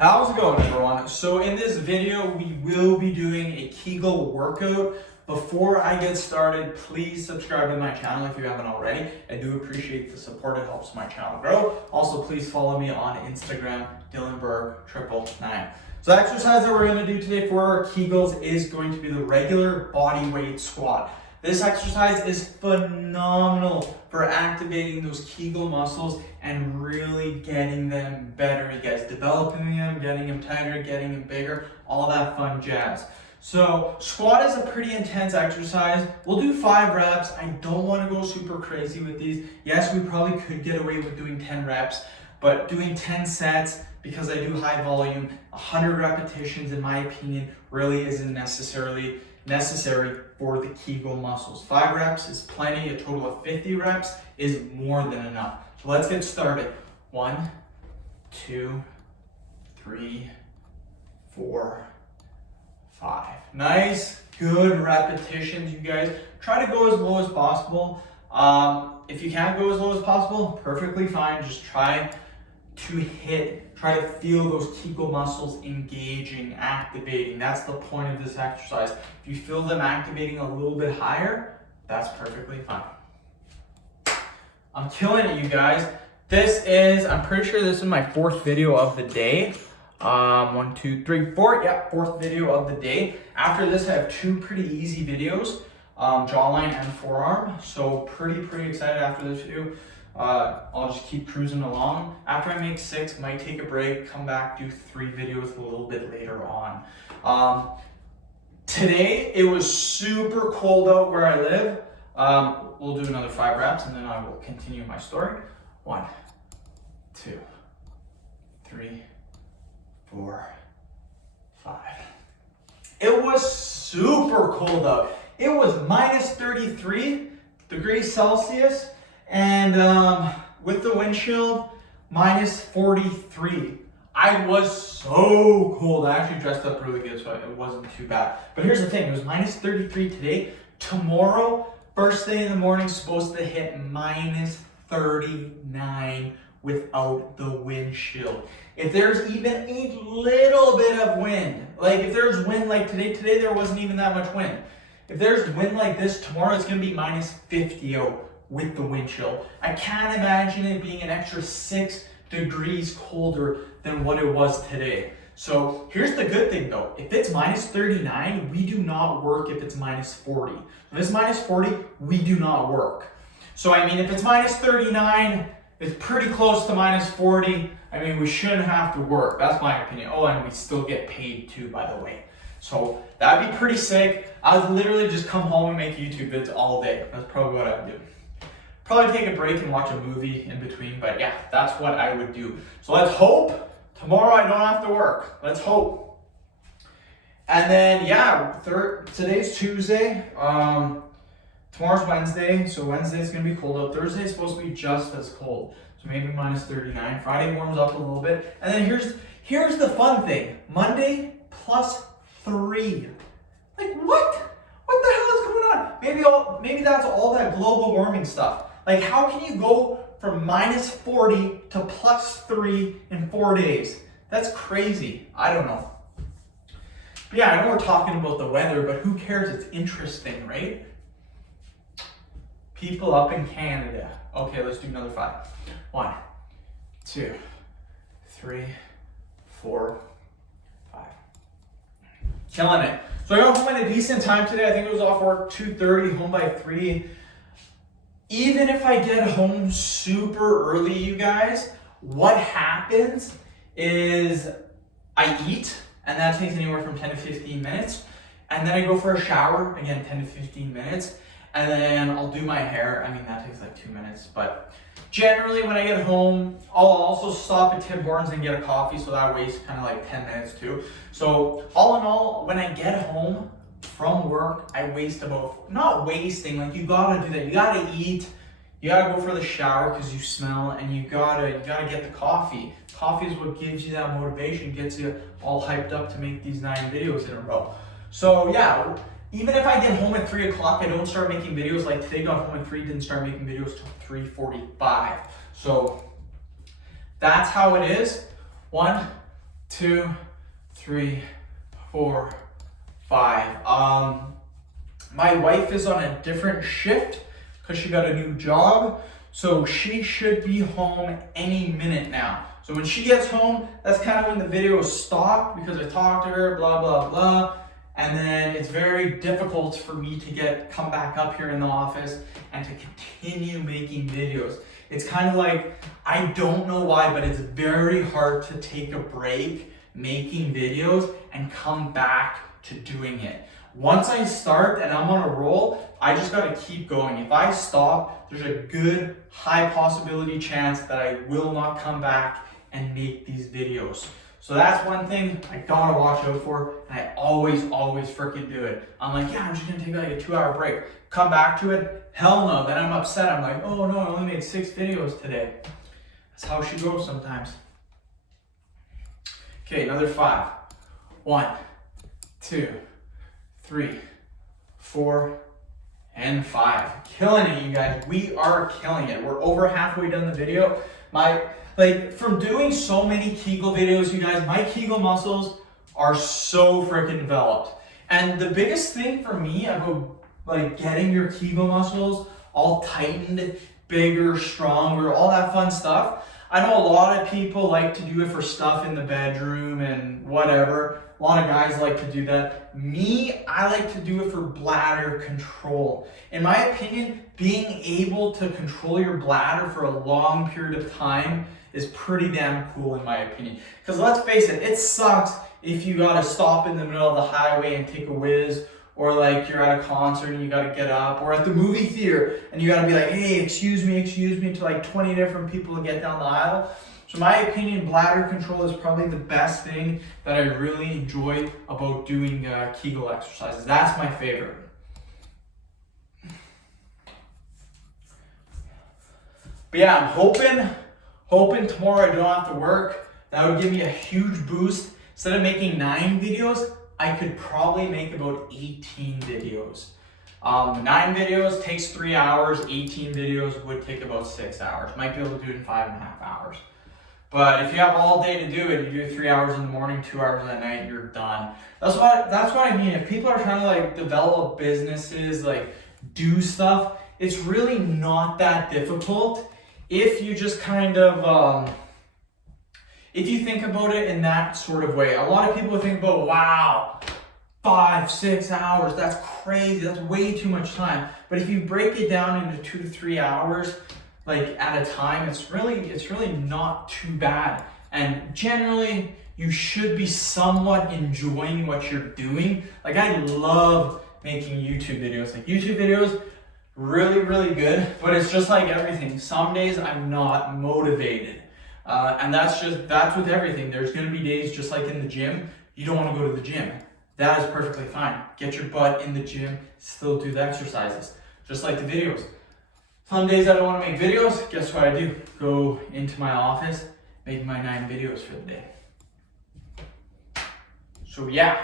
How's it going, everyone? So in this video, we will be doing a Kegel workout. Before I get started, please subscribe to my channel if you haven't already. I do appreciate the support. It helps my channel grow. Also, please follow me on Instagram, DylanBurr999. So the exercise that we're going to do today for our Kegels is going to be the regular body weight squat. This exercise is phenomenal for activating those Kegel muscles and really getting them better. You guys, developing them, getting them tighter, getting them bigger, all that fun jazz. So squat is a pretty intense exercise. We'll do 5 reps. I don't want to go super crazy with these. Yes, we probably could get away with doing 10 reps, but doing 10 sets, because I do high volume, 100 repetitions in my opinion really isn't necessary for the Kegel muscles. 5 reps is plenty. A total of 50 reps is more than enough. So let's get started. 1, 2, 3, 4, 5. Nice, good repetitions, you guys. Try to go as low as possible. If you can't go as low as possible, perfectly fine. Just try to feel those Kegel muscles engaging, activating. That's the point of this exercise. If you feel them activating a little bit higher, that's perfectly fine. I'm killing it, you guys. I'm pretty sure this is my 4th video of the day. 1, 2, 3, 4. Yeah, 4th video of the day. After this, I have 2 pretty easy videos, jawline and forearm. So pretty excited after this video. I'll just keep cruising along. After I make 6, might take a break, come back, do 3 videos a little bit later on. Today, it was super cold out where I live. We'll do another 5 reps and then I will continue my story. 1, 2, 3, 4, 5. It was super cold out. It was minus 33 degrees Celsius and with the wind chill, minus 43. I was so cold. I actually dressed up really good, so it wasn't too bad. But here's the thing, it was minus 33 today. Tomorrow, first thing in the morning, is supposed to hit minus 39 without the wind chill. If there's even a little bit of wind, like if there's wind like today there wasn't even that much wind. If there's wind like this, tomorrow it's gonna be minus 50 out with the wind chill. I can't imagine it being an extra 6 degrees colder than what it was today. So here's the good thing though, if it's minus 39, we do not work if it's minus 40. If it's minus 40, we do not work. So I mean, if it's minus 39, it's pretty close to minus 40. I mean, we shouldn't have to work. That's my opinion. Oh, and we still get paid too, by the way. So that'd be pretty sick. I would literally just come home and make YouTube vids all day. That's probably what I would do. Probably take a break and watch a movie in between, but yeah, that's what I would do. So let's hope tomorrow I don't have to work. Let's hope. And then yeah, today's Tuesday. Tomorrow's Wednesday, so Wednesday's gonna be cold out. Thursday's supposed to be just as cold, so maybe minus 39. Friday warms up a little bit, and then here's the fun thing: Monday plus 3. Like what? What the hell is going on? Maybe that's all that global warming stuff. Like how can you go from minus 40 to plus 3 in 4 days? That's crazy. I don't know. But yeah, I know we're talking about the weather, but who cares? It's interesting, right? People up in Canada. Okay, let's do another 5. 1, 2, 3, 4, 5. Killing it. So I got home at a decent time today. I think it was off work 2:30, home by 3. Even if I get home super early, you guys, what happens is I eat, and that takes anywhere from 10 to 15 minutes. And then I go for a shower, again, 10 to 15 minutes. And then I'll do my hair. I mean, that takes like 2 minutes, but generally when I get home, I'll also stop at Tim Hortons and get a coffee, so that wastes kind of like 10 minutes too. So all in all, when I get home from work, I waste not wasting, like you gotta do that. You gotta eat, you gotta go for the shower because you smell, and you gotta get the coffee. Coffee is what gives you that motivation, gets you all hyped up to make these 9 videos in a row. So yeah, even if I get home at 3 o'clock, I don't start making videos. Like today, got home at 3, didn't start making videos till 3:45. So that's how it is. 1, 2, 3, 4, 5. My wife is on a different shift because she got a new job, so she should be home any minute now. So when she gets home, that's kind of when the video stopped because I talked to her, blah, blah, blah. And then it's very difficult for me to come back up here in the office and to continue making videos. It's kind of like, I don't know why, but it's very hard to take a break making videos and come back to doing it. Once I start and I'm on a roll, I just gotta keep going. If I stop, there's a good high possibility chance that I will not come back and make these videos. So that's one thing I gotta watch out for, and I always freaking do it. I'm like, yeah, I'm just gonna take like a 2-hour break. Come back to it, hell no, then I'm upset. I'm like, oh no, I only made 6 videos today. That's how she goes sometimes. Okay, another 5. 1, 2, 3, 4, and 5. Killing it, you guys. We are killing it. We're over halfway done the video. From doing so many Kegel videos, you guys, my Kegel muscles are so freaking developed. And the biggest thing for me about getting your Kegel muscles all tightened, bigger, stronger, all that fun stuff. I know a lot of people like to do it for stuff in the bedroom and whatever. A lot of guys like to do that. Me, I like to do it for bladder control. In my opinion, being able to control your bladder for a long period of time is pretty damn cool in my opinion. Because let's face it, it sucks if you gotta stop in the middle of the highway and take a whiz, or like you're at a concert and you gotta get up, or at the movie theater and you gotta be like, hey, excuse me, to like 20 different people to get down the aisle. So in my opinion, bladder control is probably the best thing that I really enjoy about doing Kegel exercises. That's my favorite. But yeah, I'm hoping tomorrow I don't have to work. That would give me a huge boost. Instead of making 9 videos, I could probably make about 18 videos. 9 videos takes 3 hours, 18 videos would take about 6 hours. Might be able to do it in 5.5 hours. But if you have all day to do it, you do 3 hours in the morning, 2 hours at night, you're done. That's what I mean. If people are trying to develop businesses, do stuff, it's really not that difficult if you just kind of, if you think about it in that sort of way. A lot of people think about, wow, 5-6 hours, that's crazy, that's way too much time. But if you break it down into 2 to 3 hours, at a time, it's really not too bad. And generally, you should be somewhat enjoying what you're doing. I love making YouTube videos. YouTube videos, really good, but it's just like everything. Some days I'm not motivated. And that's with everything. There's gonna be days just like in the gym, you don't wanna go to the gym. That is perfectly fine. Get your butt in the gym, still do the exercises. Just like the videos. Some days I don't wanna make videos, guess what I do? Go into my office, make my 9 videos for the day. So yeah,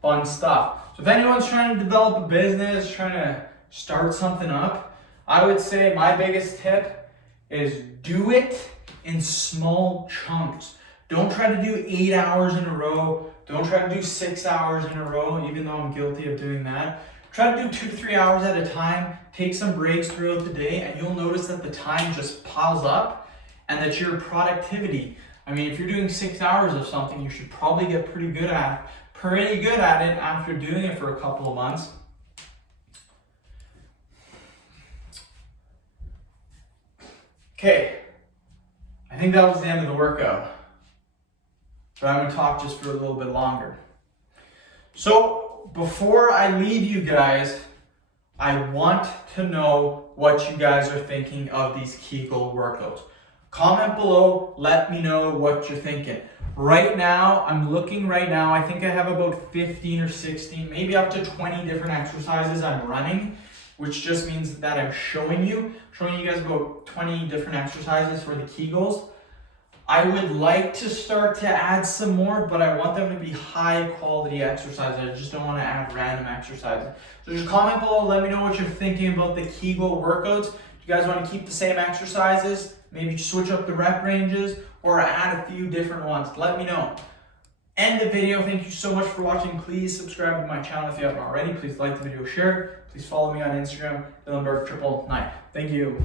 fun stuff. So if anyone's trying to develop a business, trying to start something up, I would say my biggest tip is do it in small chunks. Don't try to do 8 hours in a row. Don't try to do 6 hours in a row, even though I'm guilty of doing that. Try to do 2 to 3 hours at a time. Take some breaks throughout the day, and you'll notice that the time just piles up and that your productivity, if you're doing 6 hours of something, you should probably get pretty good at it after doing it for a couple of months. Okay, I think that was the end of the workout, but I'm gonna talk just for a little bit longer. So before I leave you guys, I want to know what you guys are thinking of these Kegel workouts. Comment below, let me know what you're thinking. Right now, I think I have about 15 or 16, maybe up to 20 different exercises I'm running, which just means that I'm showing you guys about 20 different exercises for the Kegels. I would like to start to add some more, but I want them to be high quality exercises. I just don't want to add random exercises. So just comment below, let me know what you're thinking about the Kegel workouts. Do you guys want to keep the same exercises? maybe switch up the rep ranges, or add a few different ones. Let me know. End the video. Thank you so much for watching. Please subscribe to my channel if you haven't already. Please like the video, share. Please follow me on Instagram, Dylanberg999. Thank you.